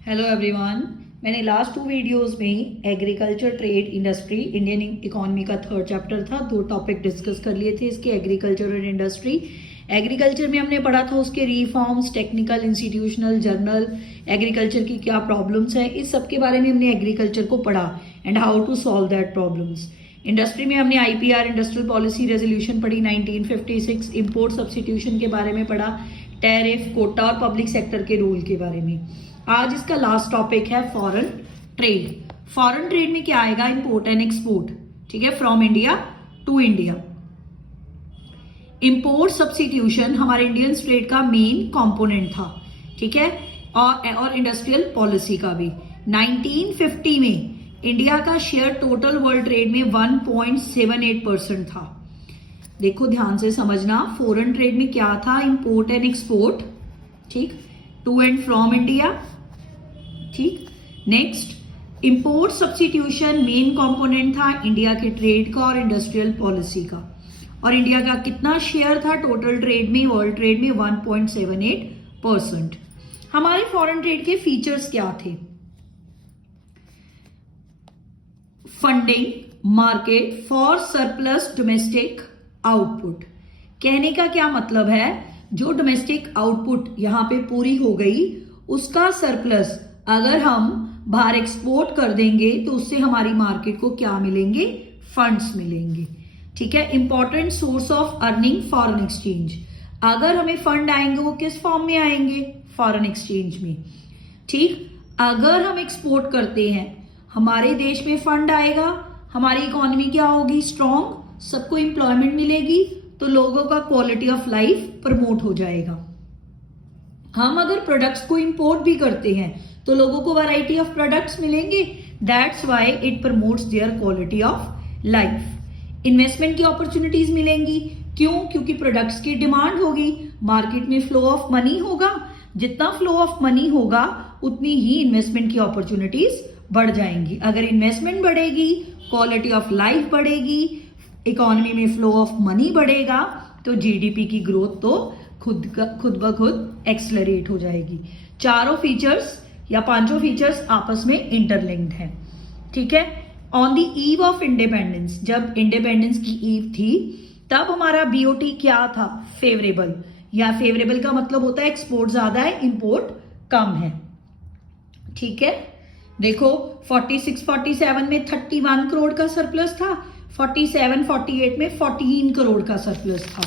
Hello everyone. मैंने last 2 videos में agriculture, trade, industry, Indian economy का 3rd चैप्टर था, 2 टॉपिक डिस्कस कर लिए थे इसके, एग्रीकल्चर और इंडस्ट्री। एग्रीकल्चर में हमने पढ़ा था उसके reforms, technical, institutional, journal, agriculture की क्या प्रॉब्लम्स हैं, इस सब के बारे में हमने एग्रीकल्चर को पढ़ा and how to solve that problems. Industry में हमने आईपीआर, इंडस्ट्रियल पॉलिसी रेजोल्यूशन पढ़ी 1956, इंपोर्ट सब्स्टिट्यूशन के बारे में पढ़ा, टैरिफ, कोटा और पब्लिक सेक्टर के रूल के बारे में। आज इसका लास्ट टॉपिक है फॉरेन ट्रेड। फॉरेन ट्रेड में क्या आएगा? इंपोर्ट एंड एक्सपोर्ट, ठीक है, from India to India. Import substitution हमारे इंडियन ट्रेड का मेन कंपोनेंट था, ठीक है, और इंडस्ट्रियल पॉलिसी का भी। 1950 में इंडिया का शेयर टोटल वर्ल्ड ट्रेड में 1.78% था। देखो ध्यान से समझना, फॉरेन ट्रेड में क्या था? इंपोर्ट एंड एक्सपोर्ट, ठीक, टू एंड फ्रॉम इंडिया, ठीक। Next, import substitution main component था इंडिया के ट्रेड का और इंडस्ट्रियल पॉलिसी का। और इंडिया का कितना शेयर था टोटल ट्रेड में, वर्ल्ड ट्रेड में? 1.78%। हमारे फॉरेन ट्रेड के फीचर्स क्या थे? Funding market for surplus domestic output. कहने का क्या मतलब है? जो डोमेस्टिक आउटपुट यहां पे पूरी हो गई, उसका सरप्लस अगर हम बाहर एक्सपोर्ट कर देंगे तो उससे हमारी मार्केट को क्या मिलेंगे? फंड्स मिलेंगे, ठीक है। Important source of earning foreign exchange. अगर हमें फंड आएंगे वो किस फॉर्म में आएंगे? फॉरेन एक्सचेंज में, ठीक। अगर हम एक्सपोर्ट करते हैं, हमारे देश में फंड आएगा, हमारी इकोनॉमी क्या होगी? स्ट्रॉन्ग, सबको एम्प्लॉयमेंट मिलेगी, तो लोगों का क्वालिटी ऑफ लाइफ प्रमोट हो जाएगा। हम अगर प्रोडक्ट्स को इंपोर्ट भी करते हैं तो लोगों को वैरायटी ऑफ प्रोडक्ट्स मिलेंगे, that's why it promotes there quality of life. Investment की अपॉर्चुनिटीज मिलेंगी, क्यों? क्योंकि प्रोडक्ट्स की डिमांड होगी, मार्केट में फ्लो ऑफ मनी होगा, जितना फ्लो ऑफ मनी होगा उतनी ही इन्वेस्टमेंट की अपॉर्चुनिटीज बढ़ जाएंगी। अगर इन्वेस्टमेंट बढ़ेगी, क्वालिटी ऑफ लाइफ बढ़ेगी, इकोनॉमी में फ्लो ऑफ मनी बढ़ेगा, तो जीडीपी की ग्रोथ तो खुद ब खुद एक्सलरेट हो जाएगी। चारों फीचर्स या पांचों फीचर्स आपस में इंटरलिंक्ड हैं, ठीक है। On the eve of independence, जब इंडिपेंडेंस की ईव थी तब हमारा बीओटी क्या था? फेवरेबल। या फेवरेबल का मतलब होता है एक्सपोर्ट ज्यादा है, इंपोर्ट कम है, ठीक है। देखो 46-47 में 31 करोड़ का सरप्लस था, 47-48 में 14 करोड़ का सरप्लस था।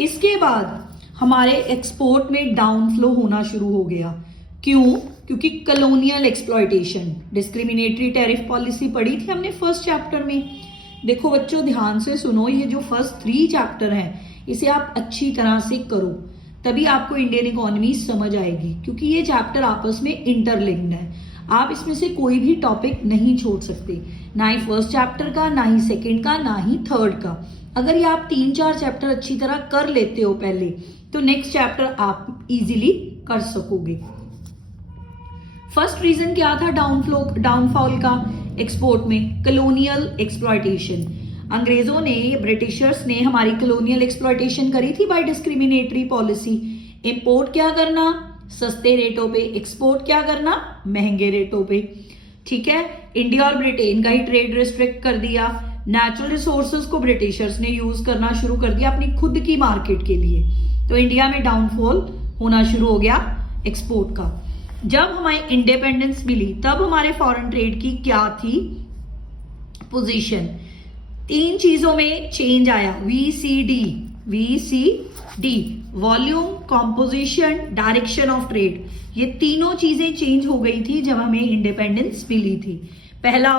इसके बाद हमारे एक्सपोर्ट में डाउनफ्लो होना शुरू हो गया। क्यों? क्योंकि colonial exploitation, discriminatory tariff policy पढ़ी थी हमने फर्स्ट चैप्टर में। देखो बच्चों ध्यान से सुनो, ये जो फर्स्ट 3 चैप्टर हैं इसे आप अच्छी तरह से करो, तभी आपको इंडियन इकोनॉमी समझ आएगी, क्योंकि ये चैप्टर आपस में इंटरलिंक्ड है। आप इसमें से कोई भी टॉपिक नहीं छोड़ सकते, ना ही फर्स्ट चैप्टर का, ना ही सेकेंड का, ना ही थर्ड का। अगर ये आप 3-4 चैप्टर अच्छी तरह कर लेते हो पहले, तो नेक्स्ट चैप्टर आप इजीली कर सकोगे। फर्स्ट रीजन क्या था डाउनफॉल का एक्सपोर्ट में? Colonial exploitation. अंग्रेजों ने, ब्रिटिशर्स ने हमारी कॉलोनियल एक्सप्लॉयटेशन करी थी बाय डिस्क्रिमिनेटरी पॉलिसी। इंपोर्ट क्या करना? सस्ते रेटों पे, एक्सपोर्ट क्या करना? महंगे रेटों पे, ठीक है। इंडिया और ब्रिटेन का ही ट्रेड रिस्ट्रिक्ट कर दिया। नेचुरल रिसोर्सेज को ब्रिटिशर्स ने यूज करना शुरू कर दिया अपनी खुद की मार्केट के लिए, तो इंडिया में डाउनफॉल होना शुरू हो गया एक्सपोर्ट का। जब हमें इंडिपेंडेंस मिली तब हमारे फॉरेन ट्रेड की क्या थी पोजीशन? 3 चीजों में चेंज आया, VCD, volume, composition, direction of trade. ये तीनों चीजें चेंज हो गई थी जब हमें इंडिपेंडेंस मिली थी। पहला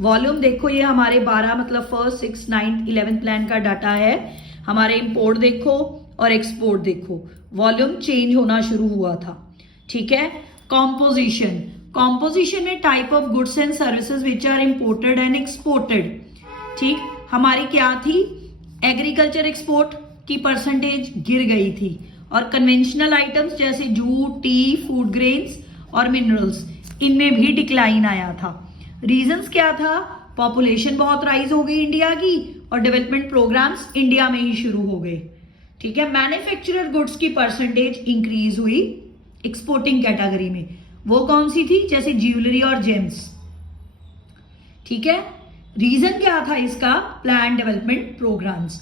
वॉल्यूम देखो, ये हमारे 12 मतलब 1st, 6th, 9th, 11th plan का डाटा है। हमारे इंपोर्ट देखो और एक्सपोर्ट देखो, वॉल्यूम चेंज होना शुरू हुआ था, ठीक है। कॉम्पोजिशन में type of goods and services which are imported and exported, ठीक। हमारी क्या थी? एग्रीकल्चर एक्सपोर्ट की परसेंटेज गिर गई थी, और कन्वेंशनल आइटम्स जैसे जूट, टी, फूड ग्रेन्स और मिनरल्स, इनमें भी डिक्लाइन आया था। रीजंस क्या था? पॉपुलेशन बहुत राइज हो गई इंडिया की, और डेवलपमेंट प्रोग्राम्स इंडिया में ही शुरू हो गए, ठीक है। मैन्युफैक्चरर गुड्स की परसेंटेज इंक्रीज हुई एक्सपोर्टिंग कैटेगरी में, वो कौन सी थी? जैसे ज्वेलरी और जेम्स। ठीक है, रीजन क्या था इसका? Plan development programmes.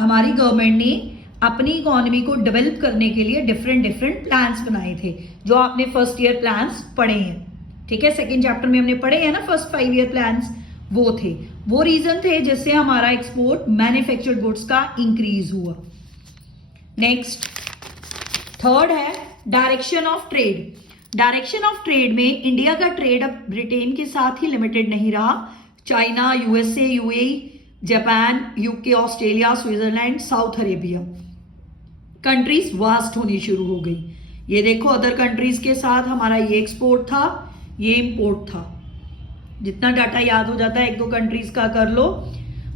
हमारी गवर्नमेंट ने अपनी इकोनॉमी को डेवलप करने के लिए डिफरेंट डिफरेंट प्लान्स बनाए थे, जो आपने फर्स्ट ईयर प्लान्स पढ़े हैं। ठीक है, सेकेंड चैप्टर में हमने पढ़े हैं ना, फर्स्ट 5 ईयर प्लान्स, वो थे, वो रीजन थे जिससे हमारा एक्सपोर्ट मैन्युफैक्चर्ड गुड्स का इंक्रीज हुआ। नेक्स्ट, थर्ड है direction of trade. Direction of trade में इंडिया का ट्रेड अब ब्रिटेन के साथ ही लिमिटेड नहीं रहा। China, USA, UAE, Japan, UK, Australia, Switzerland, south Arabia countries vast होनी शुरू हो गई। ये देखो, अदर कंट्रीज के साथ हमारा ये एक्सपोर्ट था, ये इंपोर्ट था। जितना डाटा याद हो जाता है 1-2 कंट्रीज का कर लो।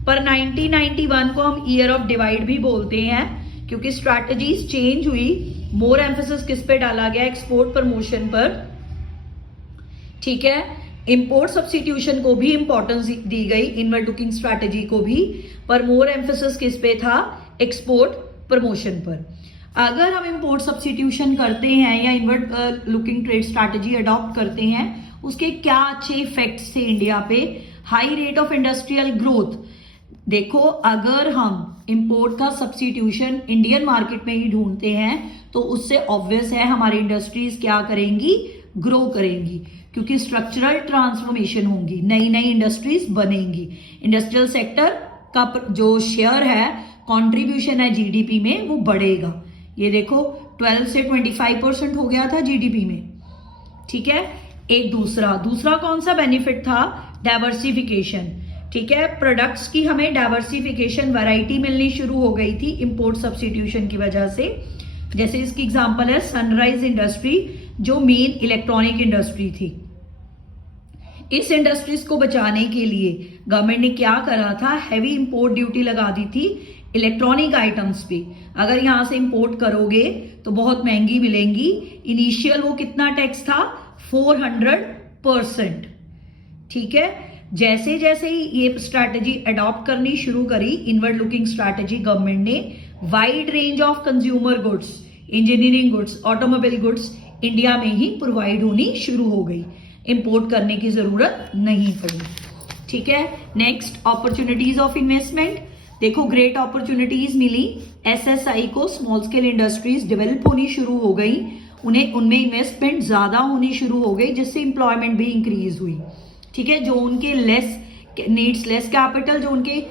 पर 1991 को हम ईयर ऑफ डिवाइड भी बोलते हैं, क्योंकि स्ट्रैटेजीज चेंज हुई। मोर एम्फेसिस किस पे डाला गया? एक्सपोर्ट प्रमोशन पर। ठीक है, इंपोर्ट सब्स्टिट्यूशन को भी इंपॉर्टेंस दी गई, इनवर्ड लुकिंग स्ट्रैटेजी को भी, पर मोर एम्फेसिस किस पे था? एक्सपोर्ट प्रमोशन पर। अगर हम इंपोर्ट सब्स्टिट्यूशन करते हैं या inward looking trade strategy adopt करते हैं, उसके क्या अच्छे इफेक्ट्स थे इंडिया पे? High rate of industrial growth. देखो, अगर हम इंपोर्ट का सब्स्टिट्यूशन इंडियन मार्केट में ही ढूंढते हैं तो उससे ऑब्वियस है हमारी इंडस्ट्रीज क्या करेंगी? ग्रो करेंगी, क्योंकि स्ट्रक्चरल ट्रांसफॉर्मेशन होंगी, नई नई इंडस्ट्रीज बनेंगी। इंडस्ट्रियल सेक्टर का जो शेयर है, कंट्रीब्यूशन है जीडीपी में, वो बढ़ेगा। ये देखो 12 से 25% हो गया था जीडीपी में। ठीक है, एक दूसरा कौन सा बेनिफिट था? डाइवर्सिफिकेशन। ठीक है, प्रोडक्ट्स की हमें डाइवर्सिफिकेशन, वैरायटी मिलनी शुरू हो गई थी इंपोर्ट सब्स्टिट्यूशन की वजह से। जैसे इसकी एग्जांपल है सनराइज इंडस्ट्री, जो मेन इलेक्ट्रॉनिक इंडस्ट्री थी। इस इंडस्ट्रीज को बचाने के लिए गवर्नमेंट ने क्या करा था? हैवी इंपोर्ट ड्यूटी लगा दी थी इलेक्ट्रॉनिक आइटम्स पे। अगर यहां से इंपोर्ट करोगे तो बहुत महंगी मिलेंगी। इनिशियल वो कितना टैक्स था? 400%। ठीक है, जैसे जैसे ही ये स्ट्रैटेजी अडॉप्ट करनी शुरू करी, इनवर्ड लुकिंग स्ट्रैटेजी, गवर्नमेंट ने wide range of consumer goods, engineering goods, automobile goods India में ही प्रोवाइड होनी शुरू हो गई। इंपोर्ट करने की जरूरत नहीं पड़ी। ठीक है, नेक्स्ट, अपॉर्चुनिटीज ऑफ इन्वेस्टमेंट। देखो, ग्रेट अपॉर्चुनिटीज मिली एसएसआई को, स्मॉल स्केल इंडस्ट्रीज डेवलप होनी शुरू हो गई, उन्हें उनमें इन्वेस्टमेंट ज्यादा होनी शुरू हो गई, जिससे इंप्लॉयमेंट भी इंक्रीज हुई। ठीक है, जो उनके नीड्स लेस कैपिटल, जो उनके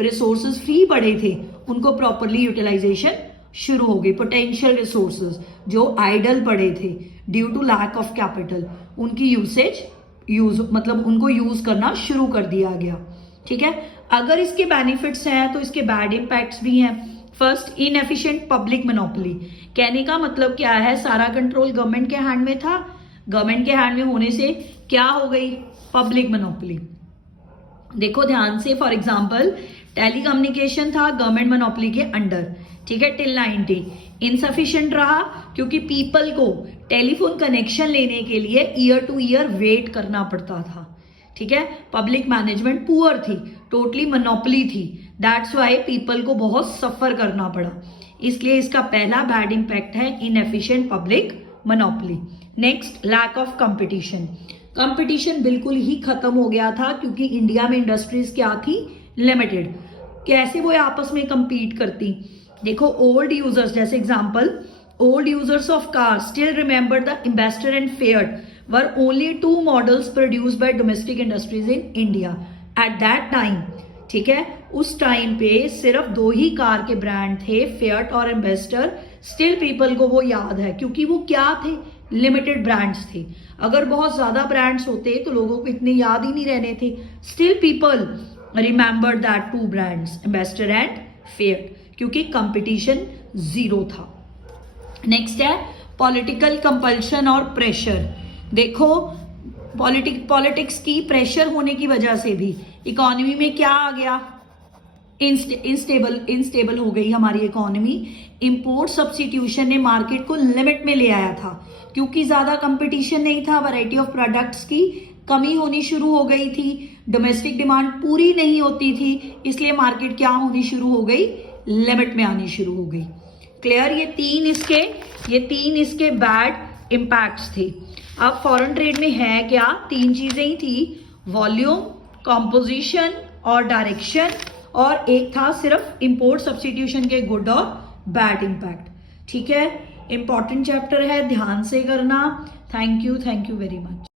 रिसोर्सेज फ्री पड़े थे, उनको प्रॉपरली यूटिलाइजेशन शुरू हो गई। पोटेंशियल रिसोर्सेज जो आइडल पड़े थे due to lack of capital, उनकी मतलब उनको यूज करना शुरू कर दिया गया। ठीक है, अगर इसके बेनिफिट्स हैं तो इसके बैड इंपैक्ट्स भी हैं। First, inefficient public monopoly. कहने का मतलब क्या है? सारा कंट्रोल गवर्नमेंट के हैंड में था, गवर्नमेंट के हैंड में होने से क्या हो गई? Public monopoly. देखो ध्यान से, फॉर एग्जांपल टेलीकम्युनिकेशन था गवर्नमेंट मोनोपोली के अंडर। ठीक है, टिल 90 इनसफिशिएंट रहा, क्योंकि पीपल को टेलीफोन कनेक्शन लेने के लिए ईयर टू ईयर वेट करना पड़ता था। ठीक है, पब्लिक मैनेजमेंट पुअर थी, टोटली मोनोपोली थी, दैट्स वाई पीपल को बहुत सफर करना पड़ा। इसलिए इसका पहला बैड इंपैक्ट है inefficient public monopoly. Next, lack of competition. Competition बिल्कुल ही खत्म हो गया था, क्योंकि इंडिया में इंडस्ट्रीज क्या थी? लिमिटेड। कैसे वो आपस में compete करती? देखो, ओल्ड यूजर्स, जैसे example, old users of car still remember the ambassador and fiat were only 2 models produced by domestic industries in India at that time. ठीक है, उस टाइम पे सिर्फ 2 ही कार के ब्रांड थे, फिएट और एम्बेसडर। स्टिल पीपल को वो याद है, क्योंकि वो क्या थे? लिमिटेड ब्रांड्स थे। अगर बहुत ज्यादा ब्रांड्स होते तो लोगों को इतने याद ही नहीं रहने थे। Still people remember that 2 brands, ambassador and fiat, क्योंकि कंपटीशन जीरो था। नेक्स्ट है पॉलिटिकल कंपल्शन और प्रेशर। देखो, पॉलिटिक्स की प्रेशर होने की वजह से भी इकोनॉमी में क्या आ गया? इंस्टेबल हो गई हमारी इकोनॉमी। इंपोर्ट सब्स्टिट्यूशन ने मार्केट को लिमिट में ले आया था, क्योंकि ज्यादा कंपटीशन नहीं था, वैरायटी ऑफ प्रोडक्ट्स की कमी होनी शुरू हो गई थी, डोमेस्टिक डिमांड पूरी नहीं होती थी, इसलिए मार्केट क्या होनी शुरू हो गई? लिमिट में आनी शुरू हो गई। क्लियर? ये तीन इसके बैड इम्पैक्ट्स थे। अब फॉरेन ट्रेड में है क्या, 3 चीजें ही थी, वॉल्यूम, कॉम्पोजिशन और डायरेक्शन, और एक था सिर्फ इंपोर्ट सब्स्टिट्यूशन के गुड और बैड इम्पैक्ट। ठीक है, इंपॉर्टेंट चैप्टर है, ध्यान से करना। Thank you very much.